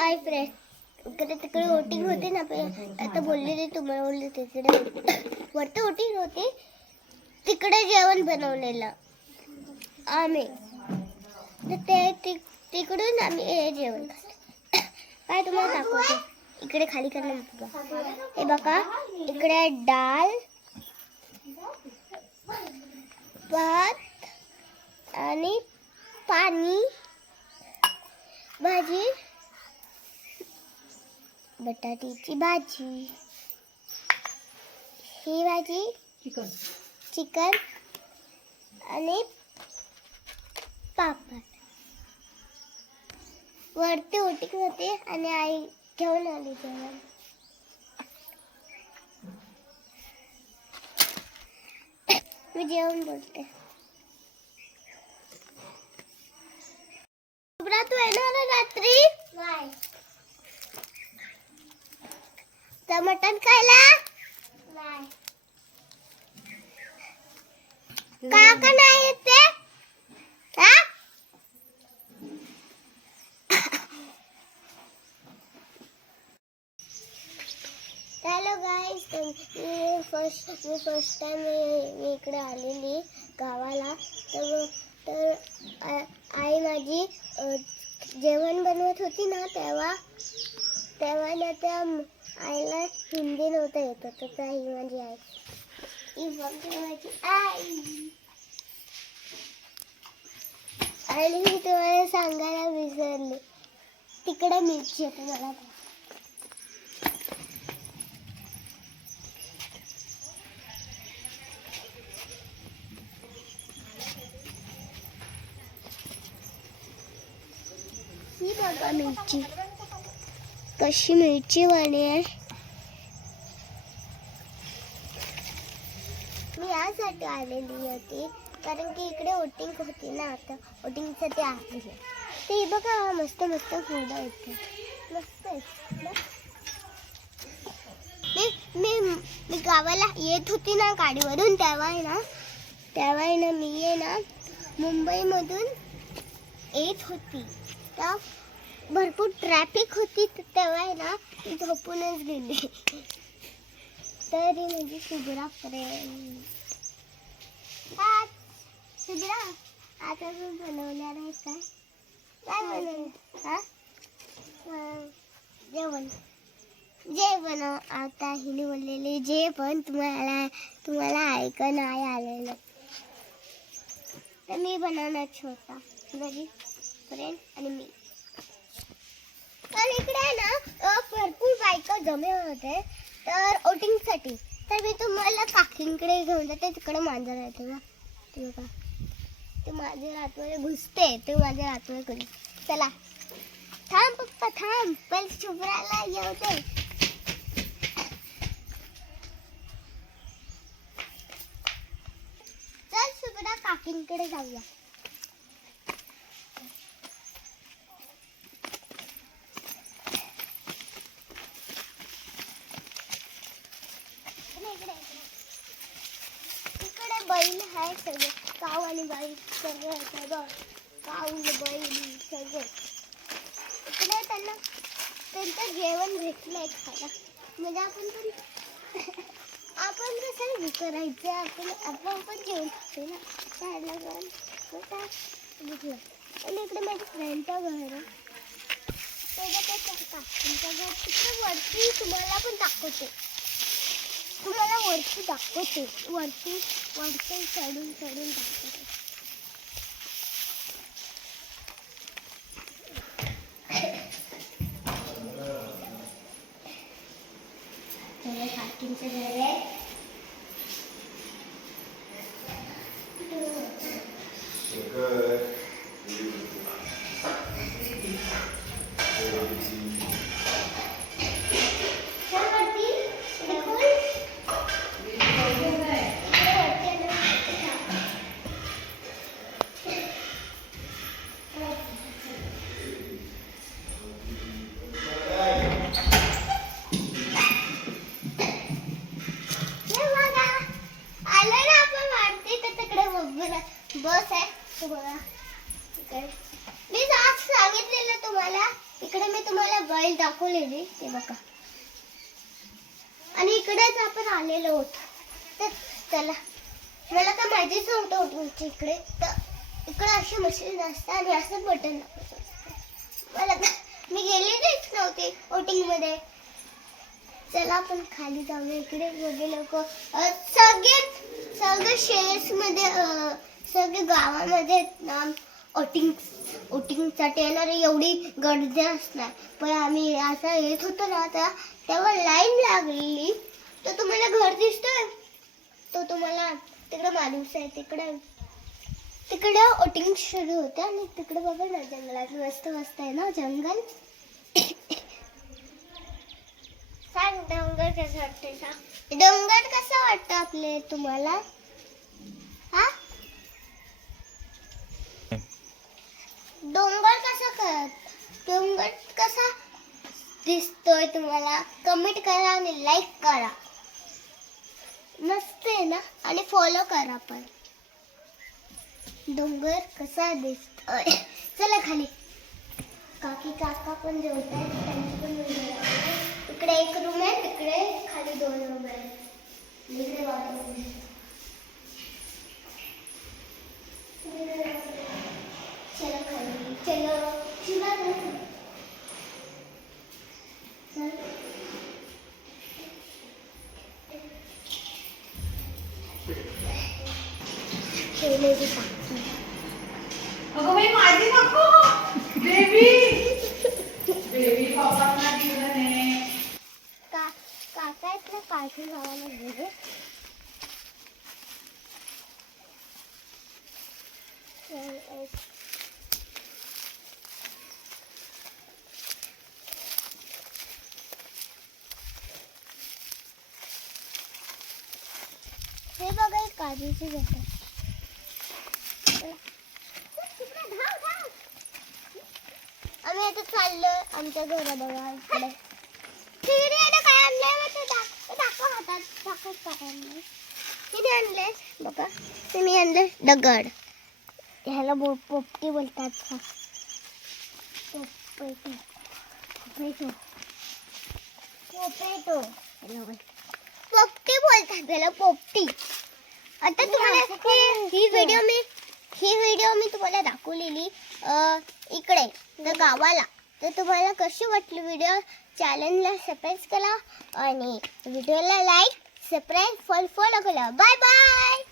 I friend इकडे तिकडे voting होते ना पण आता बोललेली तुम्हाला बोलले तिकडे. वरती वोटिंग होती तिकडे जेवण बनवलेलं. आम्ही. तर ते तिकडून आम्ही हे जेवण खाल्लं. काय तुम्हाला दाखवते? इकडे खाली करणं बघा हे बघा इकडे डाळ भात आणि पाणी भाजी. बटाट्याची भाजी. ही भाजी चिकन. चिकन आणि पापड. वरती ओटीक होते आणि आई घेऊन आली जेवण. मी जेवण बोलते. तू येणार रात्री? तर मटण खायला? का का नाही येते? हा? हॅलो गाईज मी फर्स्ट मी फर्स्ट टाइम मी इकडे आलेली गावाला. तर तर आई माझी जेवण बनवत होती ना तेव्हा. तेव्हा ना त्या आईला हिंदी नव्हतं येत होतं तर ही माझी आई. ही बघ माझी आई. आणि मी तुम्हाला सांगायला विसरले तिकडे मिरची येते मला ही बघा मिरची. कशी मिरची वाणी आहे मी यासाठी आलेली होती कारण की इकडे वोटिंग होती ना आता वोटिंगसाठी आली ते बघा मस्त मस्त फुलं येते मस्त मी मी मी गावाला येत होती ना गाडीवरून तेव्हा आहे ना तेव्हा आहे ना मी आहे ना मुंबईमधून येत होती. तर भरपूर ट्रॅफिक होती तर तेव्हा आहे ना मी झोपूनच गेली. तरी म्हणजे शुभ्रा फ्रेंड आज शुभ्रा आता तू बनवणार आहे काय काय बनवणार? हा? जेवण. जेवण आता हिने बोललेले जे पण तुम्हाला तुम्हाला ऐक नाही आलेलं. तर मी बनवणार छोटा. माझी फ्रेंड आणि मी. तर इकडे आहे ना भरपूर बायका जमे होते. तर ओटिंगसाठी तर मी तुम्हाला काकींकडे घेऊन जाते तिकडे मांजर आहे तेव्हा. ते ते माझ्या रातमध्ये घुसते ते माझ्या रातमध्ये करू चला. थांब पप्पा थांब. पहिले शुभ्राला येऊ दे चल शुभ्रा काकींकडे जाऊया इकडे, इकडे, इकडे. इकडे बैल आहे सगळे काऊ आणि बाई सगळं सगळं काऊ बैल सगळं इकडे त्यांना त्यांचं जेवण भेटलंय खायला म्हणजे आपण पण आपण कसं हे करायचं आपण आपण पण जेवण खातो ना खायला जाऊन मग घेतलं आणि इकडे माझ्या फ्रेंडचं घर आहे त्याचं ते करतात तुमचं घर तिकडे वरती तुम्हाला पण दाखवते. तुम्हाला वरती दाखवते. वरती वरती चढून चढून दाखवते. हे मी आज सांगितलेलं तुम्हाला. इकडे मी तुम्हाला बैल दाखवलेली ते बघा. आणि इकडेच आपण आलेलो होतो. तर चला. मला तर माहितीच नव्हतं तुमच्या इकडे. तर इकडे अशी मशीन असते आणि असं बटन मला तर मी गेलेलीच नव्हती ओटिंगमध्ये चला आपण खाली जाऊया. इकडे सगळे लोक सगळे सगळे शेअर्समध्ये सगळे गावामध्ये ना. ना वोटिंग वोटिंगसाठी येणारी एवढी गर्दी असणार. पण आम्ही असं येत होतो ना आता तेव्हा लाईन लागलेली तर तुम्हाला घर दिसतोय? तो तुम्हाला तिकडे माणूस आहे तिकडे. तिकडे वोटिंग सुरू होते आणि तिकडे बघा ना जंगलात मस्त मस्त आहे ना जंगल. सांग डोंगर कसं वाटतंय सांग डोंगर कसं वाटतं आपले तुम्हाला हा डोंगर कसं कळत डोंगर कसा दिसतोय तुम्हाला कमेंट करा आणि लाईक करा. मस्त आहे ना? आणि फॉलो करा पण. डोंगर कसा दिसतोय? चला खाली. काकी काका पण जेवत आहेत त्यांची पण इकडे एक रूम आहे तिकडे खाली दोन रूम आहेत. इकडे आहे. चलो खाली. चलो. शिवाय अगं बाई माझी नको. बेबी बेबी दिलं का काका गेले. हे बघा काजूची आम्ही आता आमच्या इकडे. आता काय आणलंय दाखव हातात. दाखव काय आणलंय. किती आणलंय? बघा. ते मी आणलंय दगड. ह्याला बो पोपटी बोलतात पोपेटो पोपेटो पोपेटो ह्याला बोल- पोपटी बोलतात त्याला पोपटी आता तुम्हाला ही व्हिडिओ मी ही व्हिडिओ मी तुम्हाला दाखवलेली इकडे तर गावाला. तर तुम्हाला कशी वाटली व्हिडिओ चॅनलला सबस्क्राईब करा आणि व्हिडिओला लाईक सबस्क्राईब फॉल फॉलो करा. Bye bye